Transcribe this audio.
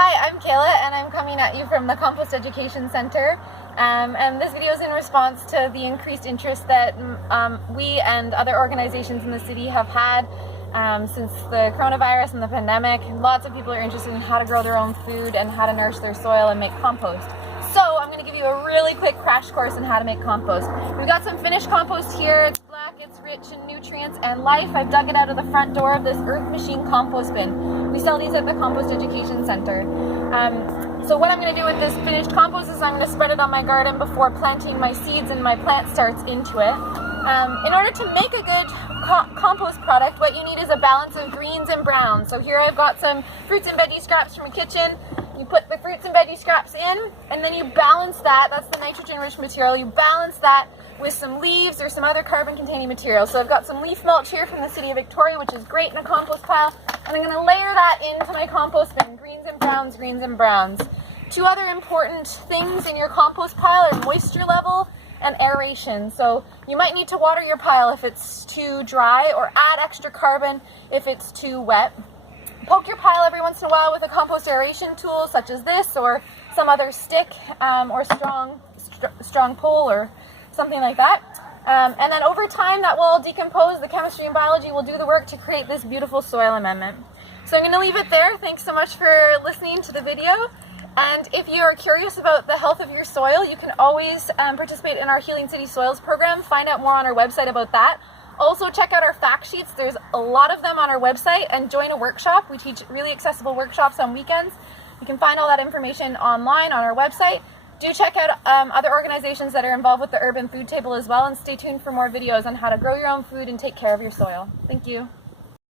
Hi, I'm Kayla and I'm coming at you from the Compost Education Center. And this video is in response to the increased interest that we and other organizations in the city have had since the coronavirus and the pandemic. Lots of people are interested in how to grow their own food and how to nourish their soil and make compost. So I'm going to give you a really quick crash course on how to make compost. We've got some finished compost here. It's black, it's rich in nutrients and life. I've dug it out of the front door of this Earth Machine compost bin. We sell these at the Compost Education Center. So what I'm going to do with this finished compost is I'm going to spread it on my garden before planting my seeds and my plant starts into it. In order to make a good compost product, what you need is a balance of greens and browns. So here I've got some fruits and veggie scraps from a kitchen. You put the fruits and veggie scraps in, and then you balance that. That's the nitrogen-rich material. You balance that with some leaves or some other carbon-containing material. So I've got some leaf mulch here from the city of Victoria, which is great in a compost pile. And I'm going to layer that into my compost bin, greens and browns, greens and browns. Two other important things in your compost pile are moisture level and aeration. So you might need to water your pile if it's too dry, or add extra carbon if it's too wet. Poke your pile every once in a while with a compost aeration tool such as this or some other stick or strong pole or something like that. And then over time that will decompose. The chemistry and biology will do the work to create this beautiful soil amendment. So I'm going to leave it there. Thanks so much for listening to the video. And if you are curious about the health of your soil, you can always participate in our Healing City Soils program. Find out more on our website about that. Also check out our fact sheets. There's a lot of them on our website, and join a workshop. We teach really accessible workshops on weekends. You can find all that information online on our website. Do check out other organizations that are involved with the Urban Food Table as well, and stay tuned for more videos on how to grow your own food and take care of your soil. Thank you.